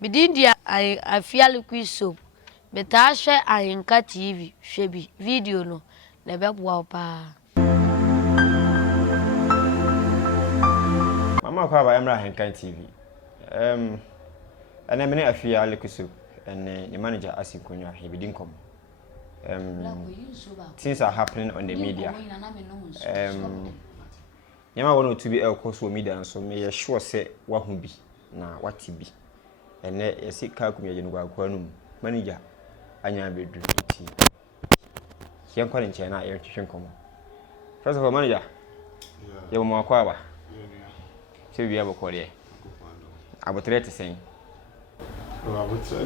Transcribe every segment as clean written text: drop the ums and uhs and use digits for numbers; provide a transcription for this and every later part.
Bididia Afia Liki soap. Betashe Ahinka TV. Shebi video no. Nebe pa. Mama kwa ba Emra Ahinka TV. And I'm Afia Liki soap and the manager asking Kunya he bidin come. Things are happening on the media. Yama want to be a course media and so may sure say what will be na what be. And a sick calculator in Guanum manager. Anya be dream. He am calling China air to come. First of all, manager, you more quava. So we have a call here. I would try to sing. I would try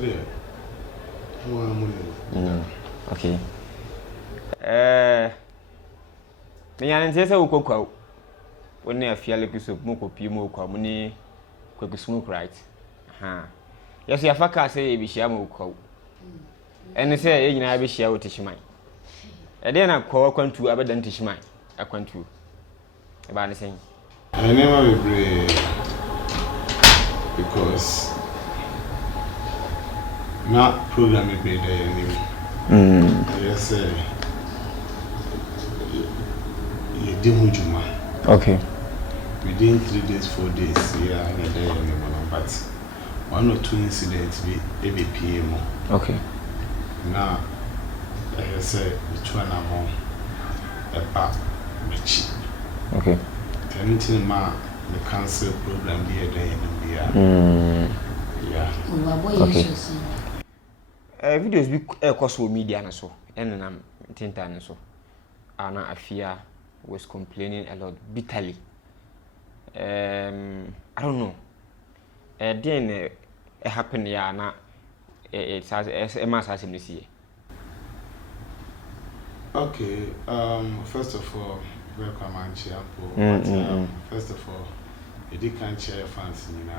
okay. Me an say we kokwa. When na Afia Liki soap mo kopi mo kwa mo ni kwaku smoke right. Yes ya faka say e bi hia mo kwa. Ene say e nyina bi hia wo tishiman. E dey na kwa kwantu abedan tishiman akwantu. E ba ne say. I never be because not program be there anyway. Yes, you did juma. Okay. Within 3 days, 4 days, yeah, I get there anymore. But 1 or 2 incidents be ABPM. Okay. Now, like I said, which one I'm on about Richie. Okay. Anything ma the cancer program be there yeah. Okay. Videos be cost media and so and I'm tintan so Anna Afia was complaining a lot bitterly. I don't know. Then it happened yeah na it has a mass as in Okay, first of all, welcome and cheer up. First of all, you can't share fans in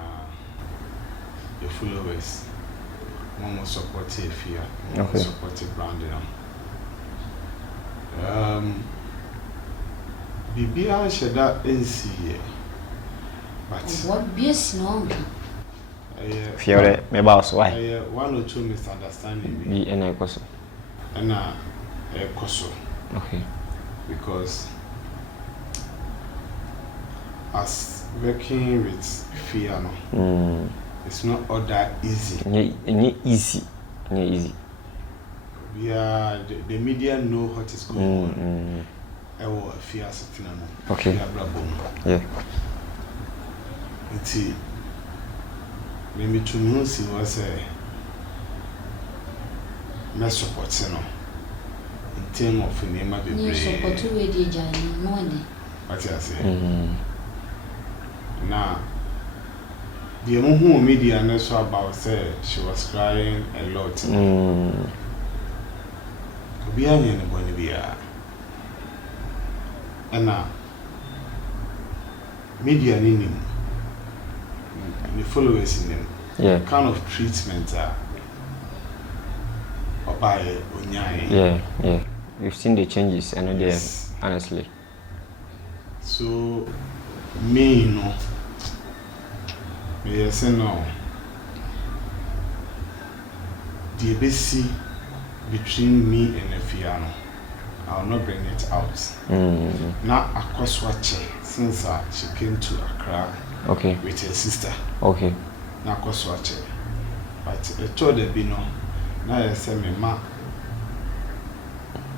your followers. One more support Afia, one more support branding. Bibia Shada NC, but what BS no? Fiore, me boss, why? 1 or 2 misunderstanding. Be an echo. And a coso. Okay. Because as working with Fiano, it's not all that easy. Easy. We are the media know what is going on. I will fear sitting on. Okay. Yeah. It's maybe to me see was a mess support in terms of name of the support to the money. What I say. Now, the who media and so about say she was crying a lot. Be anybody be and now media in him, the followers in him, kind of treatment or by yeah. We've seen the changes and there honestly. So me no. Me say no. The ABC between me and Afiano, I'll not bring it out. Now Akoswache, since she came to Accra with her sister. Okay. Now Akoswache. But I told her no. Now I say me ma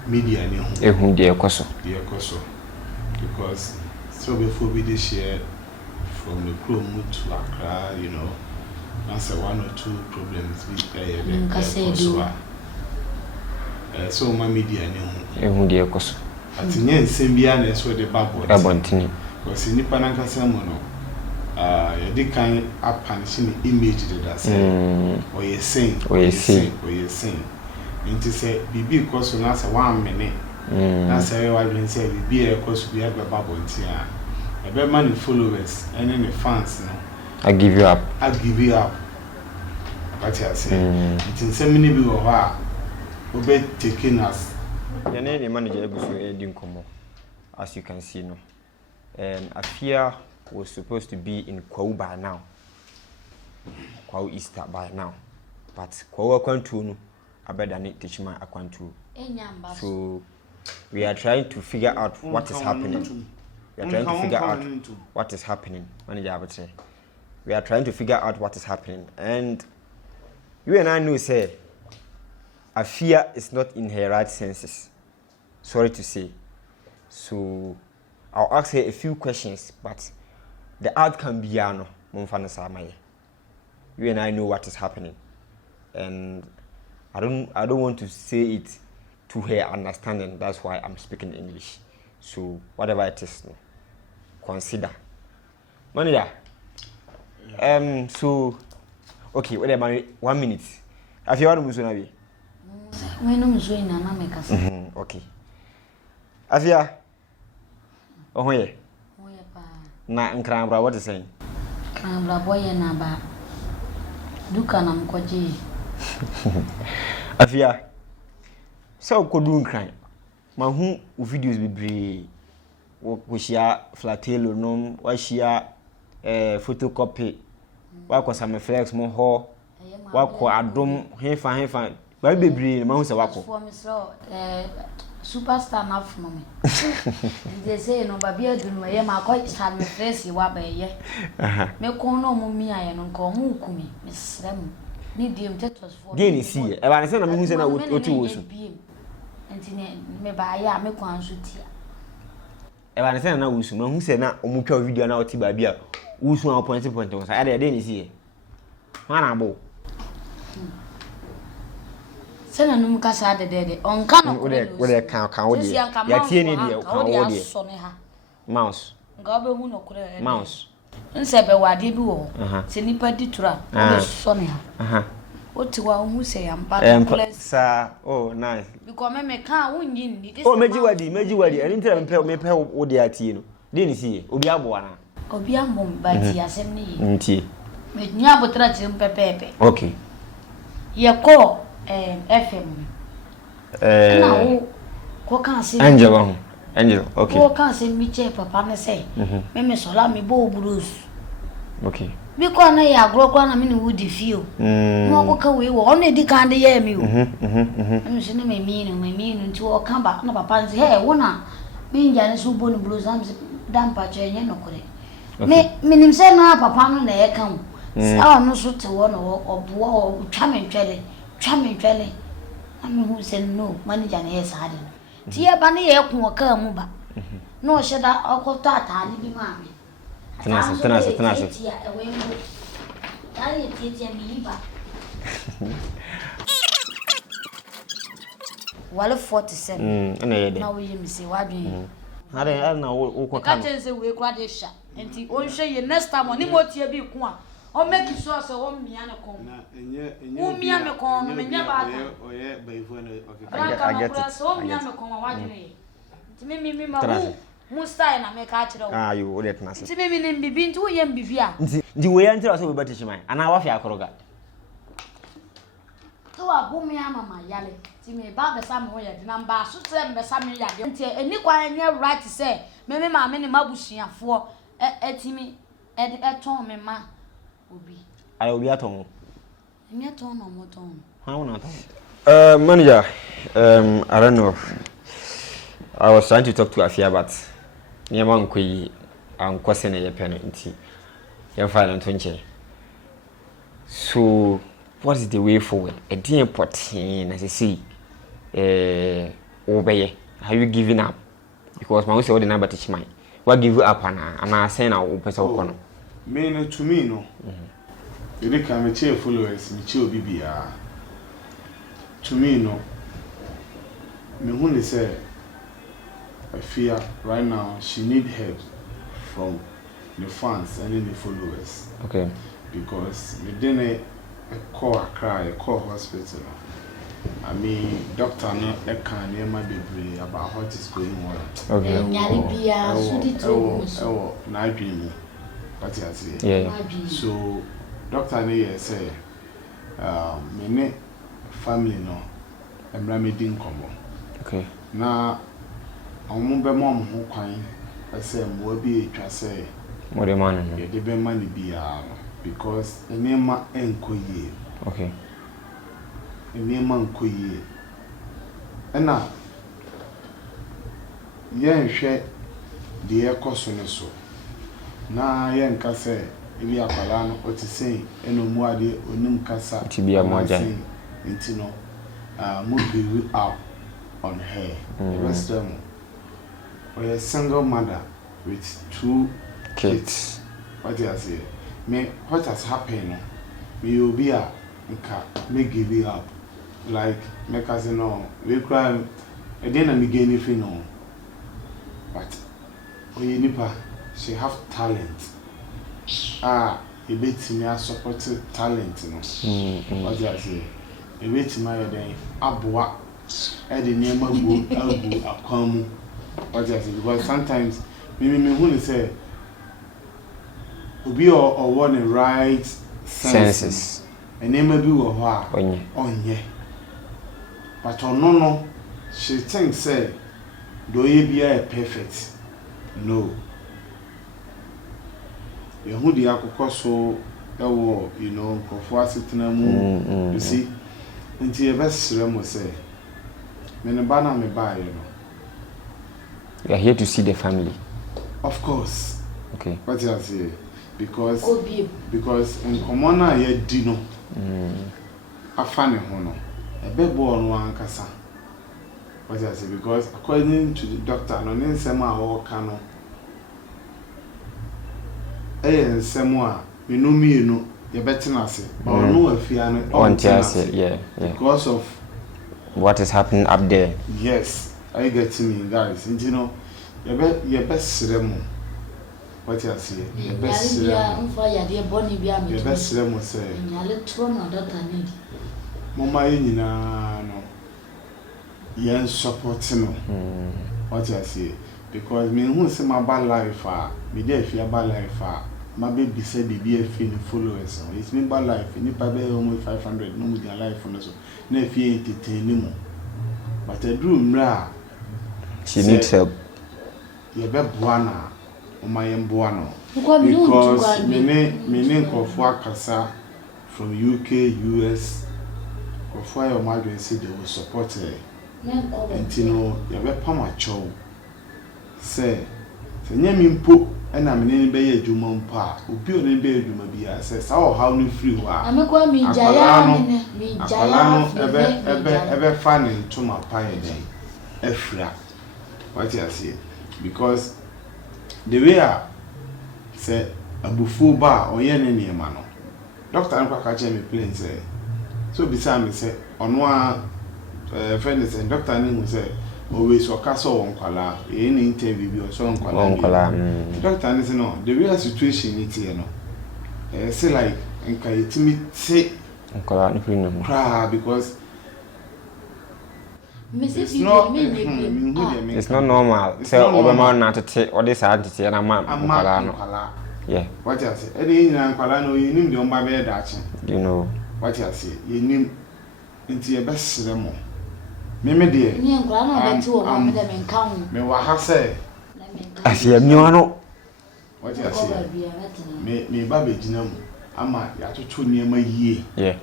media ni hu de ekoso. Because so before we did share from the Chrome to Accra, you know, that's 1 or 2 problems so my media ni hu de ekoso. Ati nye nsembia na so de babontini. Because nipa na nkasa mo no you dey kan apanish ni image de that say or you sing nti say bibi koso na say 1 minute na say we wan say bibi e koso bi agba babontin a e be man followers and the fans no I give you up what I say nti nsem ni bi wo ha obe taking us the manager ebusu komo as you can see no Afia was supposed to be in Kwauba now kwa Easter by now. But kwa kwantu no abeda ne teachman akwantu. So we are trying to figure out what is happening. We are trying to figure out what is happening. Manager Abache. We are trying to figure out what is happening. And you and I know say Afia is not in her right senses. Sorry to say. So I'll ask her a few questions, but the outcome be no. You and I know what is happening. And I don't want to say it to her understanding. That's why I'm speaking English. So whatever it is, no, consider. Manager. So okay, wait a minute, 1 minute. Have you heard Musunabi? Okay. Afia. Oh yeah. Na nkrambra, what is saying? Krambra boy na ba. Duka na mkwaji. Afia. So ko do nkran. Ma hu videos bebre. Wo share flatelo nom, wa share photocopy. Wa ko some flex mo ho. Wa ko adom hefa. Ba bebre ma hu se wa ko. Superstar na from me. They say no babia do no ye ma ko stand me fresh wa ba ye. Me ko no mo mi aye no ko mu kumi me srem. Ni dim tetos for. Gain is here. E ba ne say na me hu say na otu wo su. Enti me ba ya me ko anso tia. E ba ne say na wo su ma hu say na o mu twa video na oti ba bia wo su an point wo say e dey ni here. Ma na bo. Sena num kasa de onka no wo de kan wo de ya tie ni de kan wo de mouse nga be hu no kure mouse nse be wade bi wo se nipa ditura wo so ne ha oti wa hu se ya mpa sa oh nice because me kan wo nyi ni oh meji wadi ani ntira me pe wo de atie no de ni sie obi abo na obi amom ba ti asem ni ntie me nya botra ti mpepepe okay ye ko FM. Na wo ko kan se Angel, okay. Ko kan se mi che papa ne say. Me so la me bo blues. Okay. Bi ko na ya agro ko na me ni wudi fio. Mo ko ka we wo on edi kan de ya mi o. Me se na me mi no nti wo kan ba na papa ne say hey wo na me nja ne so bo ni blues am dam pa che nye no kore. Me nim se na papa no na ye kan. Sa no so te wo no obo o twa me twele. I'm who said no, manager is hard. Tia Bunny air kun occur muba. No, should I call Tata, be mammy. Tenacity, away. I did me, well, 47. Now we see what do you? I don't know what can't say we quite a shot. And the old say next time on him what you be one. O make you so so o mi anako na enye o mi ameko no me nya ba o ye baifo no okay I get it so mi ameko wa wadwene ti me ma mu style na me ka kire o you o det na se ti me nim bibi nti wo ye mbibi a ndi we ya ntira so we batishi man ana wa fi akoroga to wa bu mi amama yale ti me ba be sam ho ye de na ba so tre be sam ya de nti eni kwa enye right say me ma me ni mabusuafo etimi eton me ma Obi. I will be at home. Me at home or moton. How not? Manager, I don't know. I was trying to talk to Afia, but near one quay, I'm questioning a penalty. You're fine, Tunche. So, what is the way forward? A dear potting, as I see, obey. Have you given up? Because my own number teach mine. What give you up, and I send out person. Me to me no. You can me cheer followers, me cheer bibia. To me no. Me only say Afia right now she need help from the fans and the followers. Okay. Because me didn't call a call hospital. I mean, doctor no can near my baby about what is going on. Okay. Now dreaming. What you say? Yeah. So, doctor ne say, me family no, me didn't come. Okay. Now, I'm mom who kwan. I say, I'm be a say. What the man? Yeah, the be money be because enema enkoye. Okay. Enema enkoye. Ena yen hwe de ekoso ne so. Na yen ka se ebi akwala no otise eno mu ade onim kasa tibia moja intino mo give up on her. The rest of them were a single mother with 2 kids. What do I say? Me, what has happened? Me will be a me give it up. Like me cousin no, we cry. I didn't me gain anything no. But Oyenipa, she have talent. A bit me a supported talent no. What do I say? A bit me a day abwa. I the name of Abu Akwamu. What do I say? Because sometimes me who say. Obi or one the right senses. And name may be onye. But no, she thinks say, do you be a perfect? No. You who the akoko so you know, for sitting you see, until your best remo say, Menabana me buy, you know. You are here to see the family. Of course. Okay. What do I say? Because in common ye dino afane ho no ebebo no ankasa what I say because according to the doctor no nsem a wo ka no nsem a menu ye betena ase or no Afia no on yeah because of what is happening up there. Yes, I get me guys, you know ye best remo. What you say? The best remo say. Mama yina no. Yen supporting no. What you say? Because me who say my bad life me dey fear bad life my baby say be a feeling followers. It's me bad life. Ni pa be almost 500 no mo dia life no so. Na fie entertain mo. But I do mra. She needs help. Ye be buana. Because many of kasa from UK, US, of why your mother said they will support her. And you know, you have a pamacho. Say, Nyamimpo, and I'm in a Jumon Pa, who build a bedroom, says, oh, how new free were. I'm a quammy, ever finding to my pie day. Afia. What I say? Because the way say abufu ba oye ne niema no doctor nko ka che me plain say so bisa me say ono a friend say doctor ni hu say always waka so won kwala e ni interview bi o so won kwala doctor ni say no the real situation it here no say like nka yetimi say kwala ni free no because it's not normal. So Obama not to take all this identity and a man. Yeah. What I say? Any Kwala you name the on my bed action. You know. What I say? You name into your best remo. Meme dear. Me what say? Afia no. What I say? Me baby jinam. Ama ya to 2 near my year. Yeah.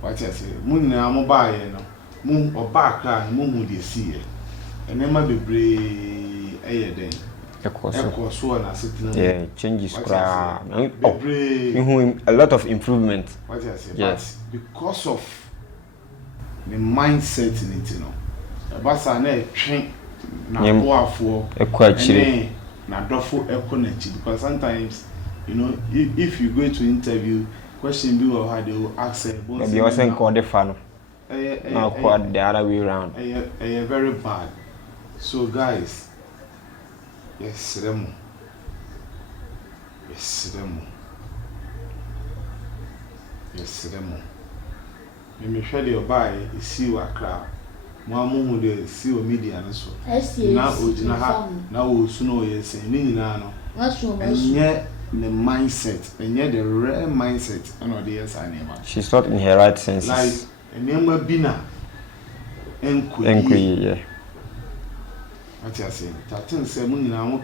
What I say? Moon na mo buy no. Moon or back and moon de see and then my baby then so and sitting yeah changes a lot of improvement. What I say? Yes, because of the mindset in it, you know. Basa na train na boafo na dofo economy because sometimes you know if you go to interview question be or how they will ask maybe you also call the fan. Now quite the other way around. Very bad. So guys, yes, Remo. Yes, Remo. Yes, Remo. Me share the buy see what crowd. Mwamu who dey see o media and so. Now ojina ha. Now we suno yes ni nyina no. Enye the mindset, enye the rare mindset and all the yes anema. She's not in her right senses. Like Enema bina enkuyi yeah. What you say? That thing say mo nyina mo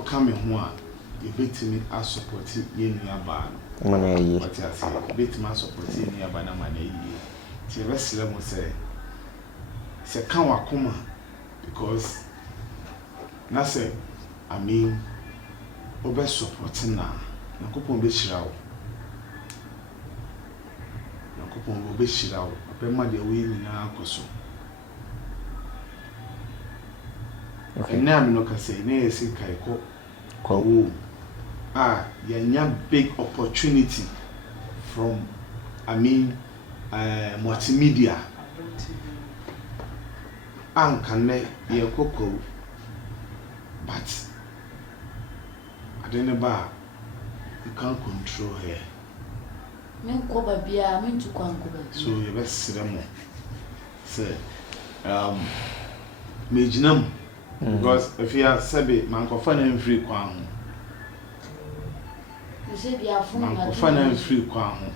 ka me ho a you bet me as support ye nearby. Money, But I say, bet me as support ye nearby, no money. The rest of them say, can't come because na say, I mean, over supporting now, no coupon be shroud. No coupon will be shroud, a pema de win in our coso. And now, no can say, nay, say, Kyekyeku. Yeah, big opportunity from, I mean, multimedia. And can let your cocoa, but I don't know about you can't control her. So you best see them. Say, Majinum, because if you are Sebi, Mancofan and free Kwan. You say be a phone, Mancofan and free Kwan,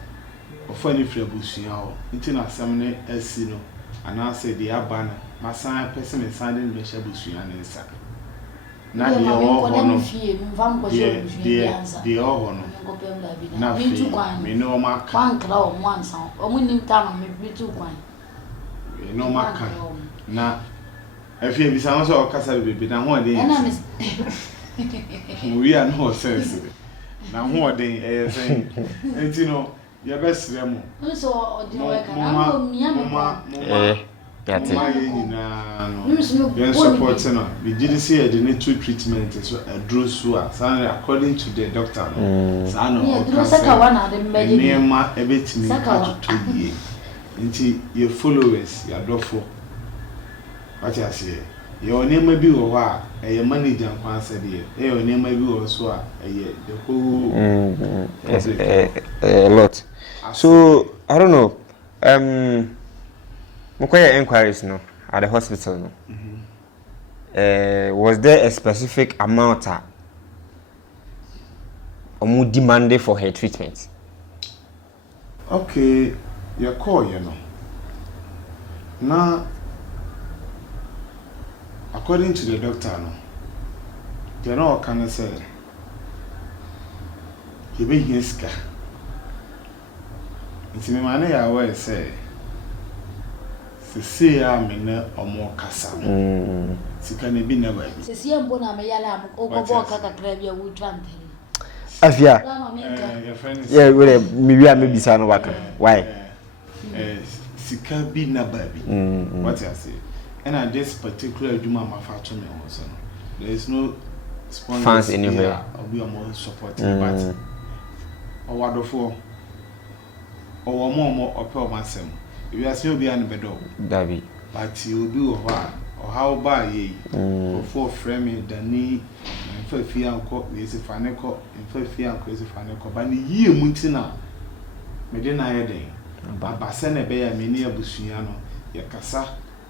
or funny free Bushio, Intina Samne Esino, and I say the Abana, my son, person and signing the Shabushi and Insa. Now they are all honor. They all honor. Nothing. Me know my can. One sound. Or we need time, me too. You know my can. Now, if you be someone or Casa baby, now one day we are no sense. Now one day, saying, and you know, your best demo. So, do you work? Mama, you're supporting. We didn't see a genetic treatment, so a draw sua, according to the doctor. Sano, near my everything to 2 years. Until your followers, your doffo. What I say, your name may be a your manager answer dear. Your name may be also a year, the whole a lot. So, I don't know. Mkoya inquiries no at the hospital no. Was there a specific amount demanded for her treatment? Okay, your call, you know. Now, according to the doctor, no, they know what can I say. He be here scar. It's me money I will say. See, I'm in a more casa. Can be never. See, I'm going to be a Afia. Yeah, maybe I may be son of why? Sika be na baby. What I say. And at this particular Juma, my father also. There is no fans anywhere. We are more supporting, but or what for? Or more upper myself. You are still behind the door, David. But you do what or how by ye before framing the knee and for fear and court is a financial and for fear and crazy financial. But the year Muntina Medina Heading, but Bassene Bay, many a Busiano, Yakasa,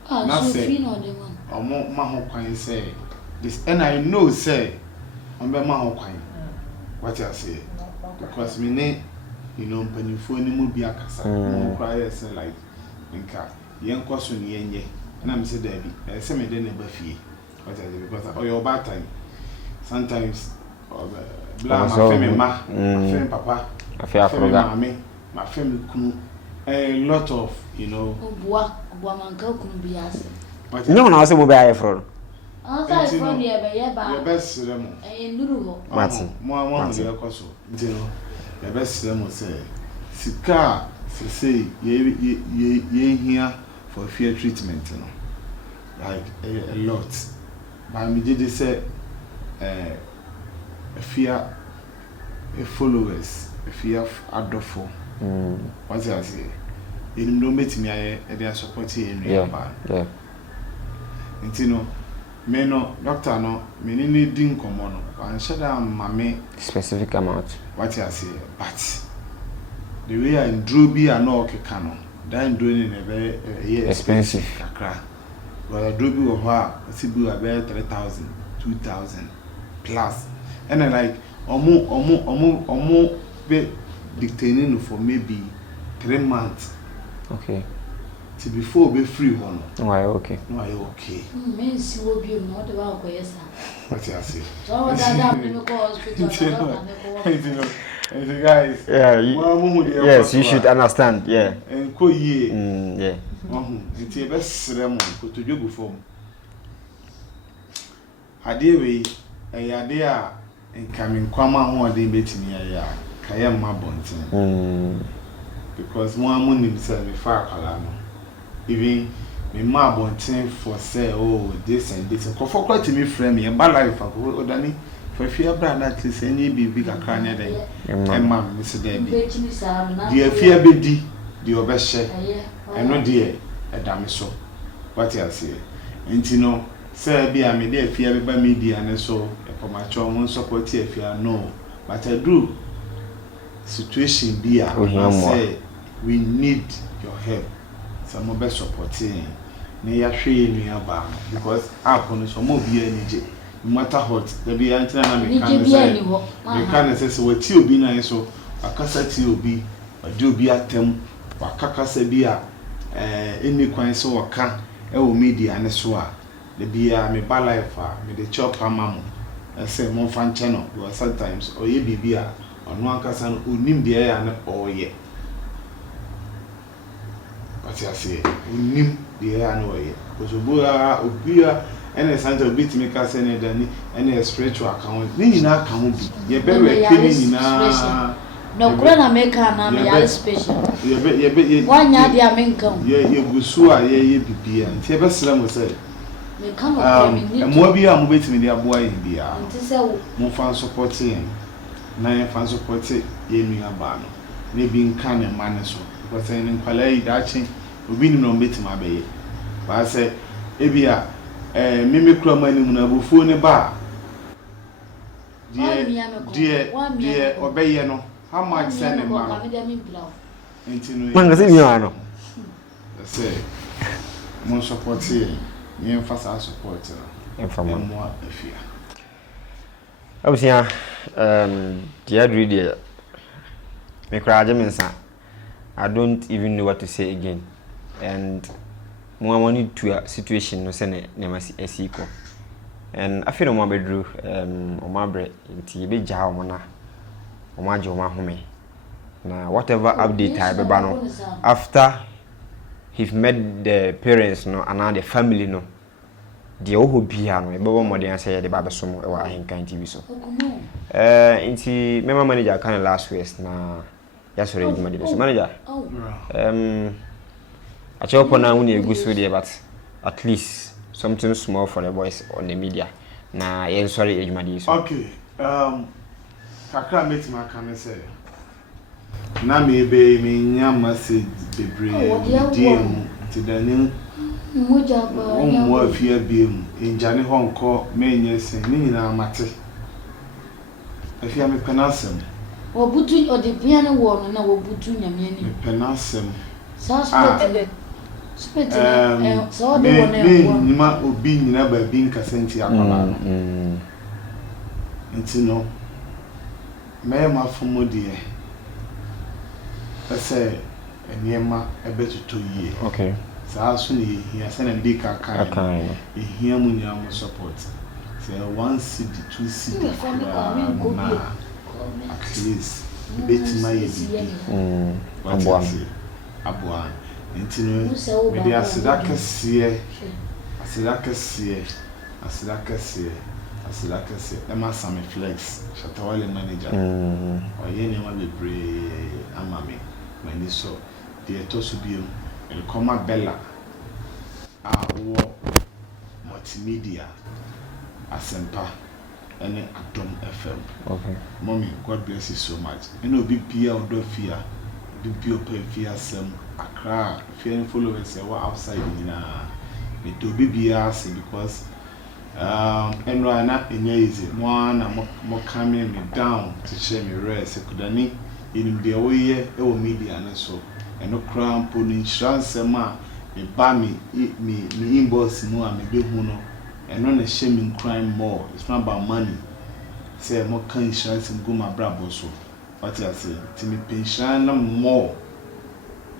nothing or more Maho Quine say this, and I know say, I'm by Maho Quine. What I say, because me name, you know, when you phone be a casa, more cry say like. Nka yen kwaso ni yenye na me say David say me dey never fie because your bad time sometimes bla my family ma family papa Afia program my family kunu a lot of you know obua manka kunu bi ase no na say mo be aye from asa from ye ba your best remo nduru ho Martin mo dey kwaso ntino your best remo say sika say ye here for fear treatment, you know, like a lot. But me did say a fear followers, a fear adorful. What I say, you don't meet me, they are supporting you. Yeah. And you know, me no doctor no, me need ding come on, and shut down my specific amount. What I say, but. The way I drew be a no okay canon. Then doing a very expensive. But I drew be of her, I see be about 3,000, 2,000 plus. And I like almost be dictating for maybe 3 months. Okay. till before be free one. No, I okay. No, I okay. Men see what you know about yes. What you say? So that I'm go hospital. And guys, yeah, yes, you should understand. Yeah. And ko ye. Yeah. It's a best ceremony to jogo form. Adewe ayade and coming kwama ho de betimi aya kayam mabontin. Because one money himself me far kala no. Even me ma bontin for say oh this and this. Ko for quite me frame me ba life ko odani for fear brand at least any bibi kakra ne den. Emma me se dey bi. The fear be di the obeshe. Eno dey edame so. What you say? Enti no say be am dey fear be ba media ne so e komacho mo support e fear no. But I do situation be a say we need your help. Some of best supporting ne ya hwe ni aba because app no so mo be any no matter what there be antina na me can say we ti obi na so akasa ti obi ade obi atem wakakasa bi a any kwan so waka e wo media ne so a the be a me ba life a me the chop amamu say mo fan channel because sometimes oye bibi a ono akasa no onim de ya na oye. What you say? Unim the air no way. Because Obia and a Santa bit me casting and a spiritual account. Nini na can be. You're very killing na. No, Grana make a special. One yard, the American. Yeah, you go sua, ye be and Tebaslam was said. And more be a movie me, dear boy, in the more fan supporting. 9 fan supported, ye me a ban. Maybe in kind of manner so. Because in Palais Daching, we no meet my bay. But I say, Ebia, Mimic Cromani Munabu ne bar. Dear, obey no. How much send him? Magazine, you are no. Say, more supporting, me emphasize supporter, and from more Afia. I was here, dear reader. Me cry, Jaminsa. I don't even know what to say again. And more money to a situation no send never see a sequel. And I feel on my bedroom, on my bread, into a big jar mona, on my joma home. Now, whatever update I be after he've met the parents, no, and now the family, no, the old piano, a bubble more than say the Baba Sumo or I can't TV so. Into member manager kind of last week now. Yes, already manager. I chop on now when you go through there, but at least something small for the boys on the media. Nah, yeah, sorry, okay. Kakra meet my can say. Na me be me nya message bebre DM to the new Moja mo Afia biem enjane honko me nyese ni nyina mate. Afia me penasem. Obutu or the piano wall na obutu nyame ni. Me penasem. So split so the one me ma obi nyina ba bi nkasenti akwala no. Enti no me ma fomo de say enema ebetuto yie. Okay. Sa so ni hia se na ndi kan. Ehia mu nya mo support. Say 1 cd 2 cd. At least bet my abua. Enti no me dey asidaka sie. Emma Sammy Flex, Shatawale manager. Or ye never be brave, Amami. When you saw the Tosubium and Coma Bella, our war multimedia, Asempa, and Atom FM. Okay. Mommy, God bless you so much. You know, big Pia or Dofia, big Pio Pia, some Accra, fearing followers, they were outside in me to be because. And right now, easy. One, I'm coming me down to share me rest. Kudani in the way, media and so. And no crown put insurance, me buy me inbox more, me big mono. And not a shaming crime more. It's not about money. Say more kind insurance and go my brabo so. What I say, to me pension more.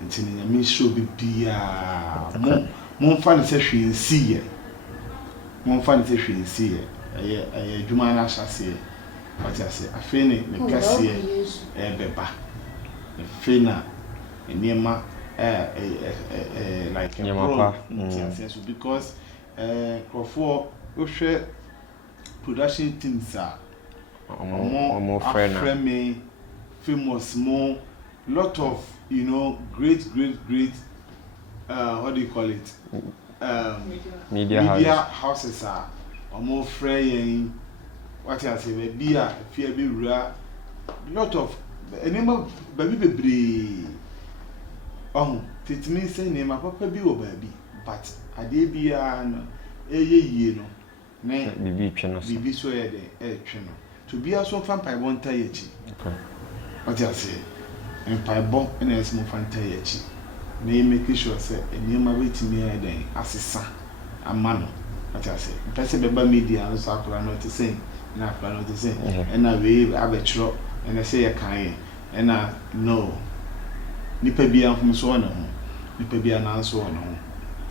Nti nyame show bibia mo fa ne se hwe nsi ye. Mo fa ne se hwe nsi ye. Aye adwuma na hyase. What I say, Afia ne kase beba. Fina enema like so because for production teams are more famous more lot of great what do you call it media houses are more fraying what I say be a fear be lot of enema baby it means say name papa bi o baby but ade bia no yie no na bibi twe no bibi so ye de twe no to bia so fan pai bon ta yechi okay what you say en pai bon na yes mo fan ta yechi na make sure say enema betimi ya den asesa amano what you say person beba media no so akora no to say na akora no to say and na we abetro and say ya kan and no nipa bia mfom so na ho nipa bia na so na ho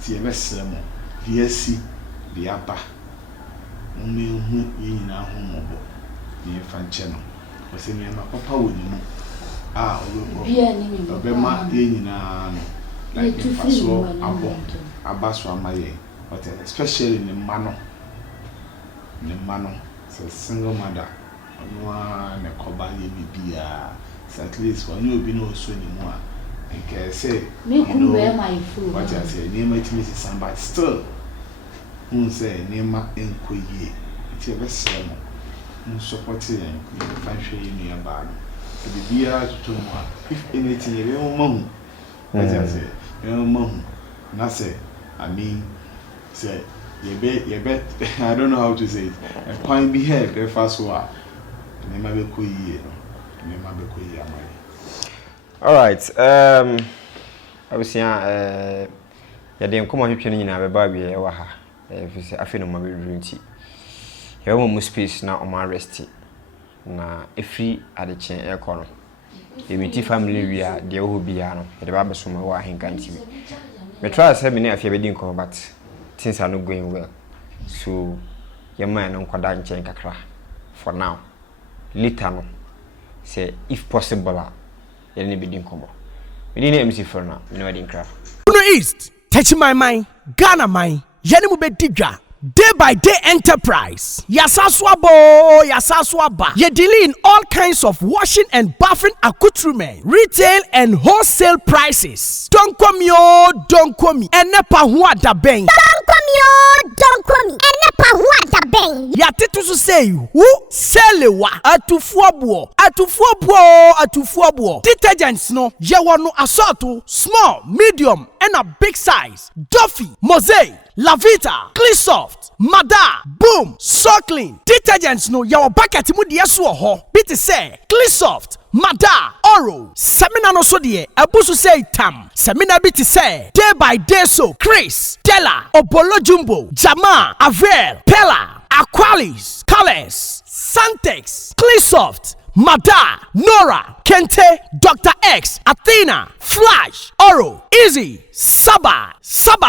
ti e besere mo viasi biaba mme hu yina ho mobo ni fa nche no o se me ma papa woni mu bia ni mi obema yina no like faso abaso amaye but especially in mano so single mother no na koba ye bibia at least when you be no so anymore and can say me could wear my food what I say name it Mrs. Sam but still who say name enkoye it's a best supporting and find show you near bad to be beer to more if anything you don't what I say not say I mean say you bet I don't know how to say it a point be here very fast war name be koye all right I was saying ya dem come on hwetwe nyina be ba bi e wa ha fi se afi no ma be drunti ya mo space na o ma rest na efri adechen e ko no emiti family wi a de ho bia no de ba beso ma wa henka nti me try say me na Afia be din ko but things are not going well so ya man no kwada nchen kakra for now later no say if possible any bidding combo. We didn't MC for now, we know didn't craft. Uno East, touch my mind, Ghana mind, Yanimu Bediga, day by day enterprise. Yasaswaba. Ye deal in all kinds of washing and bathing accoutrement, retail and wholesale prices. Don't come yo, don't come me. And nepa huwa da bang. Don't come yo, don't come me. And nepa huwa da bang. Ya titu su say who selewa atufuabuo. Detergents no ye wano assorto small, medium and a big size. Duffy, Mosaic, Lavita, Cleansoft, Mada, Boom, So Clean. Detergents no yawa bucket mu de so ho. Bit say Cleansoft, Mada, Oro. Semina no so de abusu say tam. Semina bit say day by day so Chris, Della, Obolo Jumbo, Jama, Avel, Pella, Aqualis, Colors, Santex, Cleansoft, Mada, Nora, Kente, Dr. X, Athena, Flash, Oro, Easy, Saba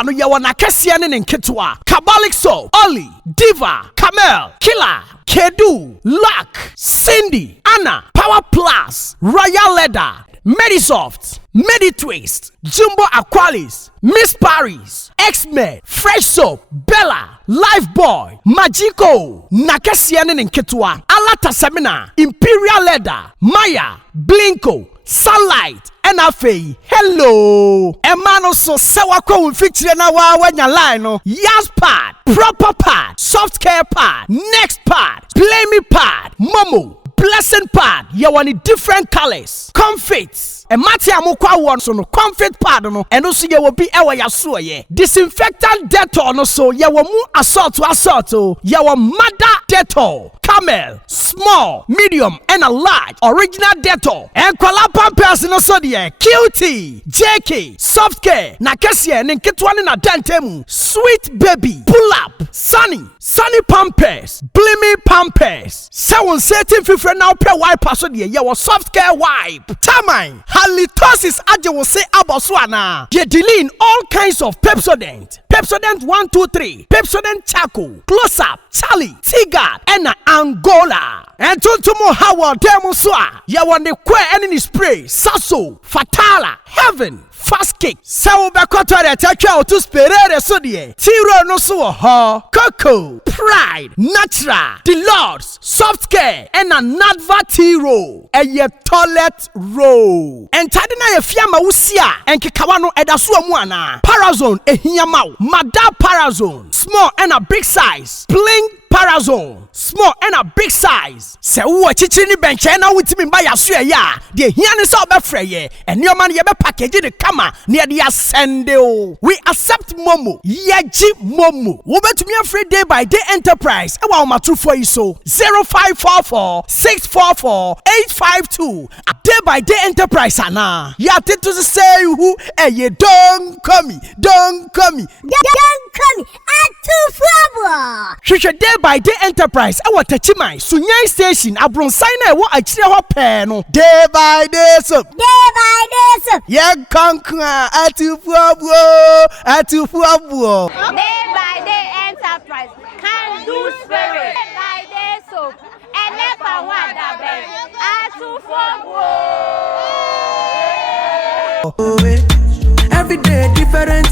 no yawana kesiane nketwa, Kabalik Soap, Oli, Diva, Camel, Killer, Kedu, Luck, Cindy, Anna, Power Plus, Royal Leather, Medisoft, Meditwist, Jumbo Aqualis, Miss Paris, X-Men, Fresh Soap, Bella, Lifebuoy, Magico, Nakesiane Nketwa, Alata Semina, Imperial Leather, Maya, Blinko, Sunlight, NFA, hello. Emano so sewako feature na wanya line no. Yas pad, proper pad, soft care pad, next pad, play me pad, Momo. Blessing pad, you want different colors. Comfits. And Mati Amokwa one so no comfort pad no. And also you will be ewa yaso ye. Disinfectant Dettol no so you will mu assault to assault. You will mother Dettol. Camel, small, medium, and a large. Original Dettol. Enkwala Pampers no so de QT, JK, Soft Care, Nakesia, Ninketwani na Dantemu, Sweet Baby, Pull Up, Sunny Pampers, Blimmy Pampers. Someone setting fifre now pe wipe so de ye was Soft Care wipe. Tamine, halitosis aje will say aboswana. Ye dealing all kinds of Pepsodent. Pepsodent 1, 2, 3, Pepsodent Charcoal, Close Up, Charlie, Tigard, and Angola. And Tuntumo Howard Demuswa, Yawande Kwe Enemy Spray, Sasso, Fatala, Heaven, Fast Kick, Sao Bakotare, Takao to Sperere Sodie, Tiro no so ha, Coco, Pride, Natural, The Lords, Soft Care, and a Nadva Tiro, and ye toilet roll. And Tadina Fiamma Usia, and Kikawano Edasua Mwana, Parazone, Ehiamau, Mada Parazone, small and a big size, Bling Parazone, small and a big size. Se uwa chichini benche na witimi mba ya suya ya. Die hiani sa obe freye. And your man yebe package de kama. Ni adi ya sende o. We accept Momo. Yeji Momo. Ube tumi ya free day by day enterprise. Ewa umatru for iso. 0544 644 852. A day by day enterprise ana. Ya titu say who. Ye don't come. Don't come. Atu Fabo. Shisha day by day enterprise. Ewa techimai. Sunyai station. Abron sign ewa achire ho peno. Day by day so. Ye kankwa. Atu Fabo. Day by day enterprise. Can do spirit. Day by day so. And never want that. Atu Fabo. Every day different.